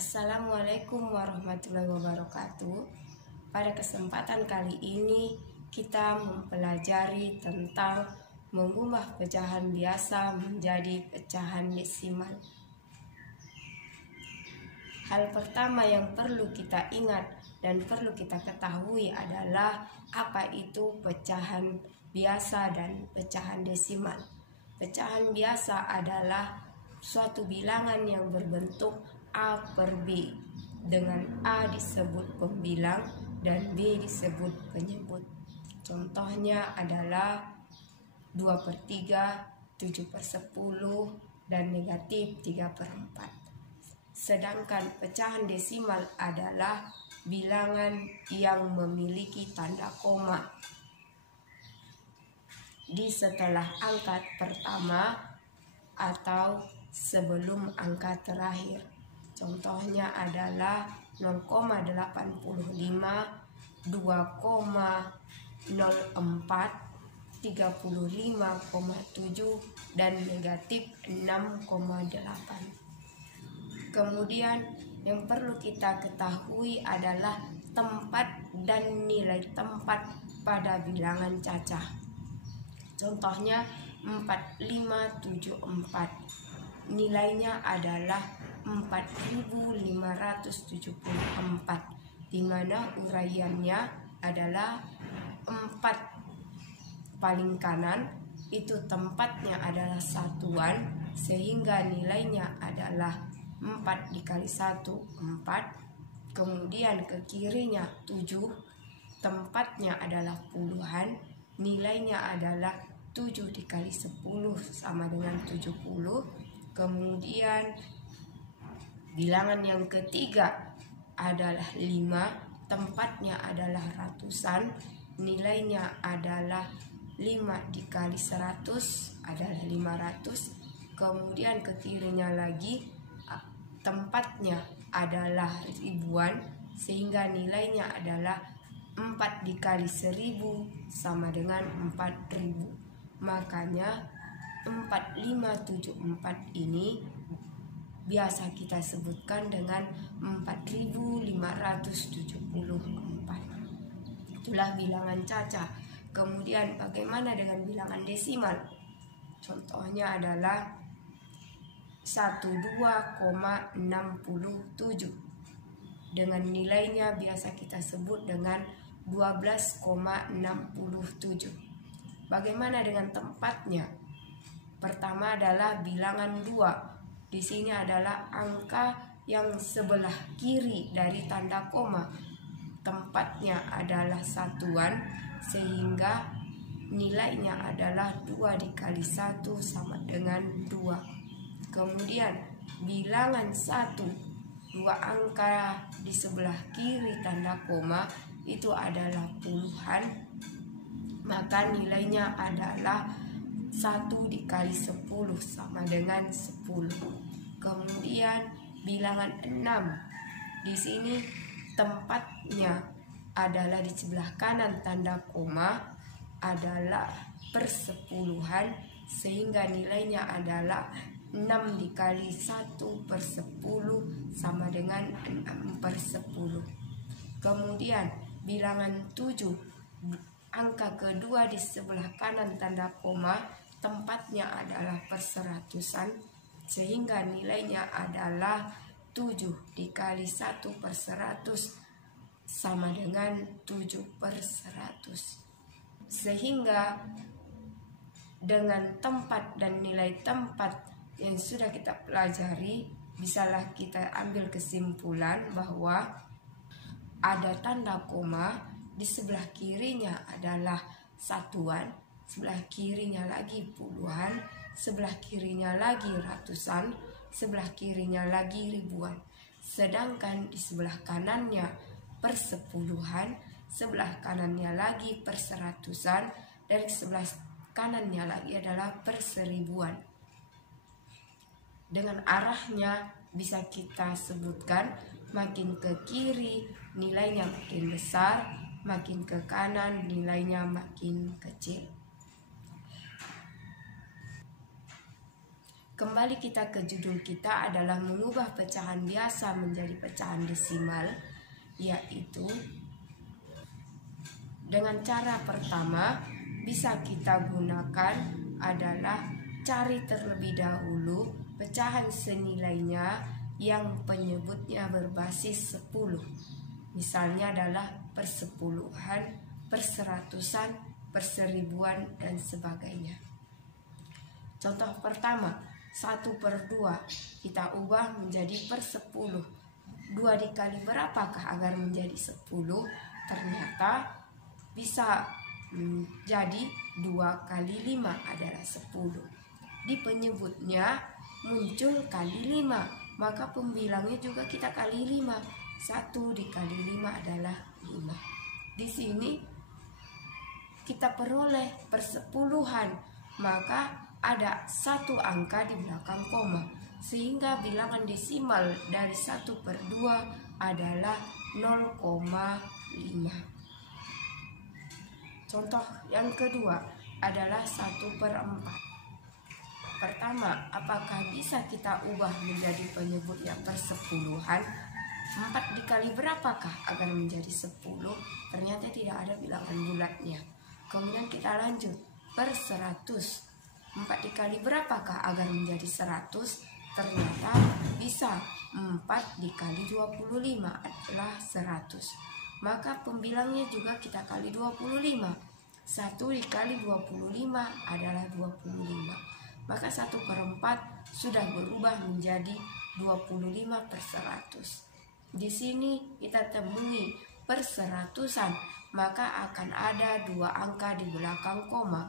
Assalamualaikum warahmatullahi wabarakatuh. Pada kesempatan kali ini kita mempelajari tentang mengubah pecahan biasa menjadi pecahan desimal. Hal pertama yang perlu kita ingat dan perlu kita ketahui adalah apa itu pecahan biasa dan pecahan desimal. Pecahan biasa adalah suatu bilangan yang berbentuk A per B, dengan A disebut pembilang dan B disebut penyebut. Contohnya adalah 2/3, 7/10, dan negatif 3/4. Sedangkan pecahan desimal adalah bilangan yang memiliki tanda koma di setelah angka pertama atau sebelum angka terakhir. Contohnya adalah 0,85, 2,04, 35,7, dan negatif 6,8. Kemudian yang perlu kita ketahui adalah tempat dan nilai tempat pada bilangan cacah. Contohnya 4574, nilainya adalah 4574, di mana uraiannya adalah 4 paling kanan itu tempatnya adalah satuan, sehingga nilainya adalah 4 dikali 1, 4. Kemudian ke kirinya 7, tempatnya adalah puluhan, nilainya adalah 7 dikali 10 sama dengan 70. Kemudian bilangan yang ketiga adalah 5, tempatnya adalah ratusan, nilainya adalah 5 dikali 100 adalah 500. Kemudian ke kirinya lagi tempatnya adalah ribuan, sehingga nilainya adalah 4 dikali 1000 sama dengan 4000. Makanya 4574 ini biasa kita sebutkan dengan 4574. Itulah bilangan cacah. Kemudian bagaimana dengan bilangan desimal? Contohnya adalah 12,67, dengan nilainya biasa kita sebut dengan 12,67. Bagaimana dengan tempatnya? Pertama adalah bilangan 2. Di sini adalah angka yang sebelah kiri dari tanda koma. Tempatnya adalah satuan, sehingga nilainya adalah 2 dikali 1 sama dengan 2. Kemudian bilangan 1, 2 angka di sebelah kiri tanda koma itu adalah puluhan, maka nilainya adalah 1 dikali 10 sama dengan 10. Kemudian bilangan 6, di sini tempatnya adalah di sebelah kanan tanda koma adalah persepuluhan, sehingga nilainya adalah 6 dikali 1/10 sama dengan 6/10. Kemudian bilangan 7, angka kedua di sebelah kanan tanda koma, tempatnya adalah perseratusan, sehingga nilainya adalah 7 dikali 1/100 sama dengan 7/100. Sehingga dengan tempat dan nilai tempat yang sudah kita pelajari, bisalah kita ambil kesimpulan bahwa ada tanda koma, di sebelah kirinya adalah satuan, sebelah kirinya lagi puluhan, sebelah kirinya lagi ratusan, sebelah kirinya lagi ribuan. Sedangkan di sebelah kanannya persepuluhan, sebelah kanannya lagi perseratusan, dan sebelah kanannya lagi adalah perseribuan. Dengan arahnya bisa kita sebutkan, makin ke kiri nilainya makin besar, makin ke kanan nilainya makin kecil. kembali kita ke judul kita adalah mengubah pecahan biasa menjadi pecahan desimal, yaitu dengan cara pertama bisa kita gunakan adalah cari terlebih dahulu pecahan senilainya yang penyebutnya berbasis 10. Misalnya adalah persepuluhan, perseratusan, perseribuan, dan sebagainya. Contoh pertama, 1/2 kita ubah menjadi per 10. 2 dikali berapakah agar menjadi 10? Ternyata bisa jadi 2 kali 5 adalah 10. Di penyebutnya muncul kali 5, maka pembilangnya juga kita kali 5. 1 dikali 5 adalah 5. Di sini kita peroleh persepuluhan, maka ada satu angka di belakang koma, sehingga bilangan desimal dari 1/2 adalah 0,5. Contoh yang kedua adalah 1/4. Pertama, apakah bisa kita ubah menjadi penyebut yang persepuluhan? 4 dikali berapakah agar menjadi 10? Ternyata tidak ada bilangan bulatnya. Kemudian kita lanjut per 100. 4 dikali berapakah agar menjadi 100? Ternyata bisa 4 dikali 25 adalah 100. Maka pembilangnya juga kita kali 25. 1 dikali 25 adalah 25. Maka 1/4 sudah berubah menjadi 25/100. Di sini kita temui perseratusan, maka akan ada 2 angka di belakang koma.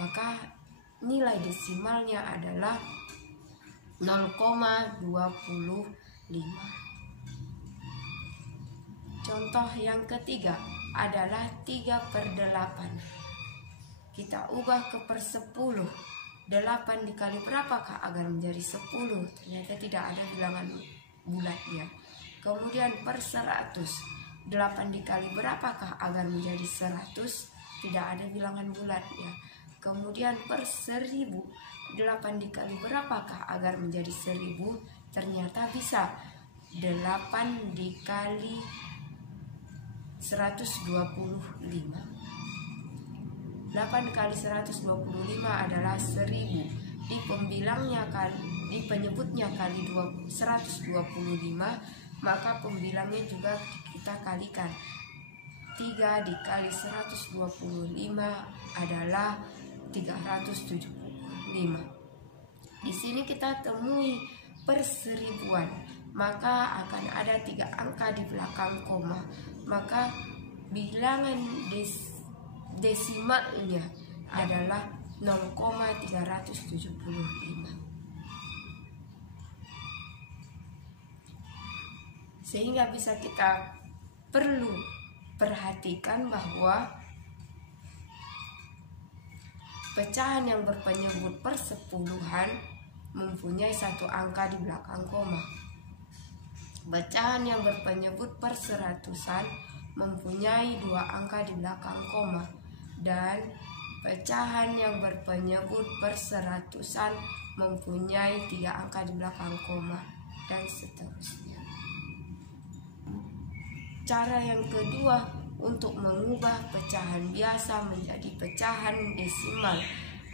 Maka nilai desimalnya adalah 0,25. Contoh yang ketiga adalah 3/8. Kita ubah ke per 10. 8 dikali berapakah agar menjadi 10? Ternyata tidak ada bilangan bulatnya. Kemudian per 100. 8 dikali berapakah agar menjadi 100? Tidak ada bilangan bulatnya. Kemudian per 1000. 8 dikali berapakah agar menjadi 1000? Ternyata bisa 8 dikali 125. 8 kali 125 adalah 1000. Di pembilangnya di penyebutnya kali 125, maka pembilangnya juga kita kalikan. 3 dikali 125 adalah 375. Di sini kita temui perseribuan, maka akan ada 3 angka di belakang koma. Maka bilangan desimalnya adalah 0,375. Sehingga bisa kita perlu perhatikan bahwa pecahan yang berpenyebut persepuluhan mempunyai 1 angka di belakang koma. Pecahan yang berpenyebut perseratusan mempunyai 2 angka di belakang koma. Dan pecahan yang berpenyebut perseratusan mempunyai 3 angka di belakang koma, dan seterusnya. Cara yang kedua untuk mengubah pecahan biasa menjadi pecahan desimal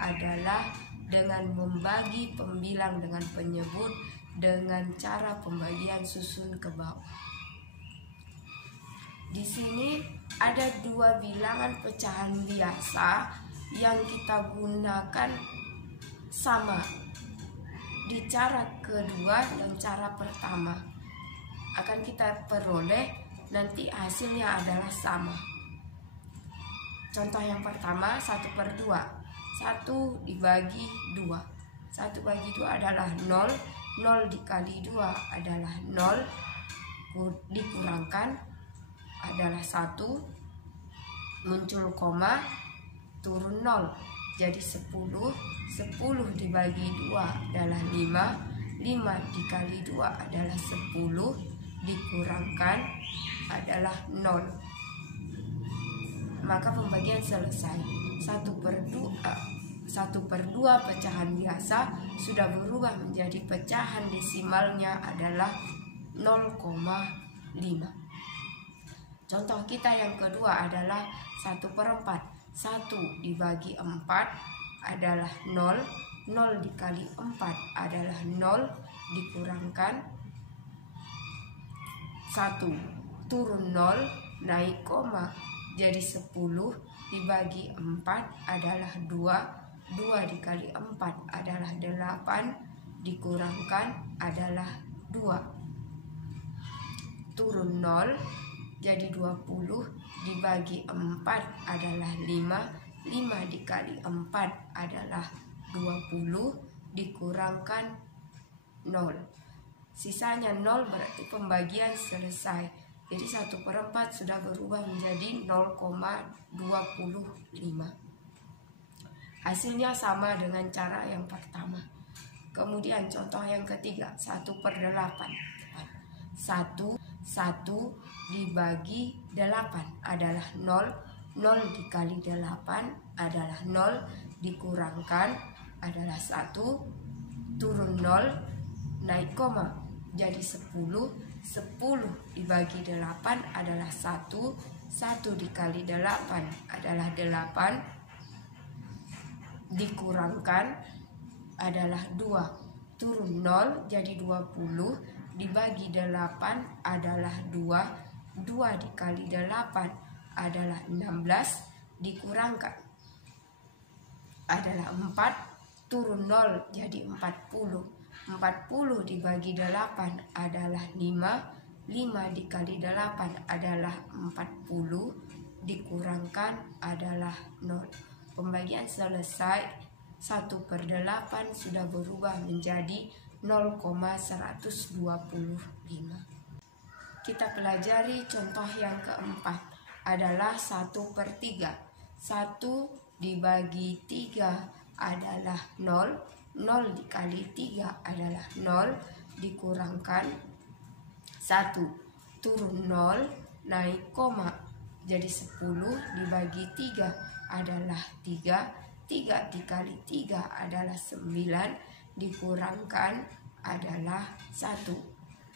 adalah dengan membagi pembilang dengan penyebut dengan cara pembagian susun ke bawah. Di sini ada 2 bilangan pecahan biasa yang kita gunakan sama di cara kedua dan cara pertama. Akan kita peroleh nanti hasilnya adalah sama. Contoh yang pertama 1/2. 1 dibagi 2. 1 bagi 2 adalah 0. 0 dikali 2 adalah 0. Dikurangkan adalah 1, muncul koma, turun 0, jadi 10. 10 dibagi 2 adalah 5. 5 dikali 2 adalah 10, dikurangkan adalah 0. Maka pembagian selesai. 1/2 1/2 pecahan biasa sudah berubah menjadi pecahan desimalnya adalah 0,5. Contoh kita yang kedua adalah 1/4. 1 dibagi 4 adalah 0. 0 dikali 4 adalah 0, dikurangkan 1 turun 0 naik koma jadi 10 dibagi 4 adalah 2. 2 dikali 4 adalah 8, dikurangkan adalah 2. Turun 0 jadi 20 dibagi 4 adalah 5. 5 dikali 4 adalah 20, dikurangkan 0. Sisanya 0, berarti pembagian selesai. Jadi 1/4 sudah berubah menjadi 0,25. Hasilnya sama dengan cara yang pertama. Kemudian contoh yang ketiga, 1/8. 1 dibagi 8 adalah 0. 0 dikali 8 adalah 0, dikurangkan adalah 1. Turun 0 naik koma jadi 10. 10 dibagi 8 adalah 1. 1 dikali 8 adalah 8, dikurangkan adalah 2. Turun 0 jadi 20 dibagi 8 adalah 2. 2 dikali 8 adalah 16, dikurangkan adalah 4. Turun 0 jadi 40. 40 dibagi 8 adalah 5. 5 dikali 8 adalah 40, dikurangkan adalah 0. Pembagian selesai. 1/8 sudah berubah menjadi 0,125. Kita pelajari contoh yang keempat adalah 1/3. 1 dibagi 3 adalah 0. 0 dikali 3 adalah 0, dikurangkan 1. Turun 0 naik koma jadi 10 dibagi 3 adalah 3. 3 dikali 3 adalah 9, dikurangkan adalah 1.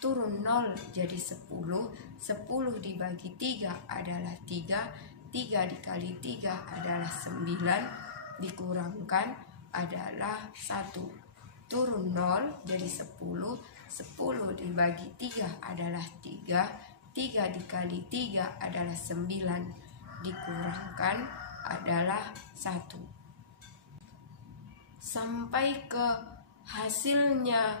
Turun 0 jadi 10. 10 dibagi 3 adalah 3. 3 dikali 3 adalah 9, dikurangkan adalah 1. Turun 0 jadi 10. 10 dibagi 3 adalah 3. 3 dikali 3 adalah 9, dikurangkan adalah 1. Sampai ke hasilnya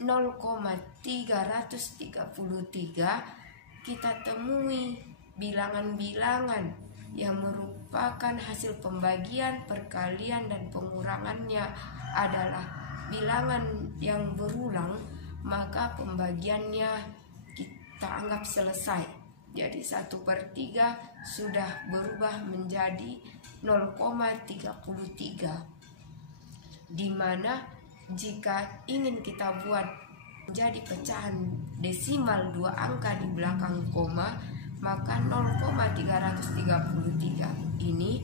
0,333, kita temui bilangan-bilangan yang merupakan hasil pembagian, perkalian, dan pengurangannya adalah bilangan yang berulang, maka pembagiannya kita anggap selesai. Jadi 1/3 sudah berubah menjadi 0,33, dimana jika ingin kita buat menjadi pecahan desimal 2 angka di belakang koma, maka 0,333 ini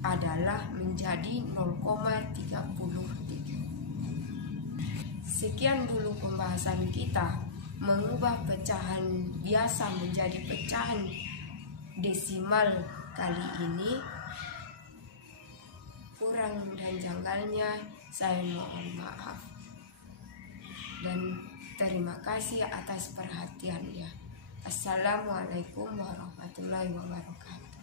adalah menjadi 0,33. Sekian dulu pembahasan kita mengubah pecahan biasa menjadi pecahan desimal kali ini. Kurang dan janggalnya saya mohon maaf, dan terima kasih atas perhatiannya. Assalamualaikum warahmatullahi wabarakatuh.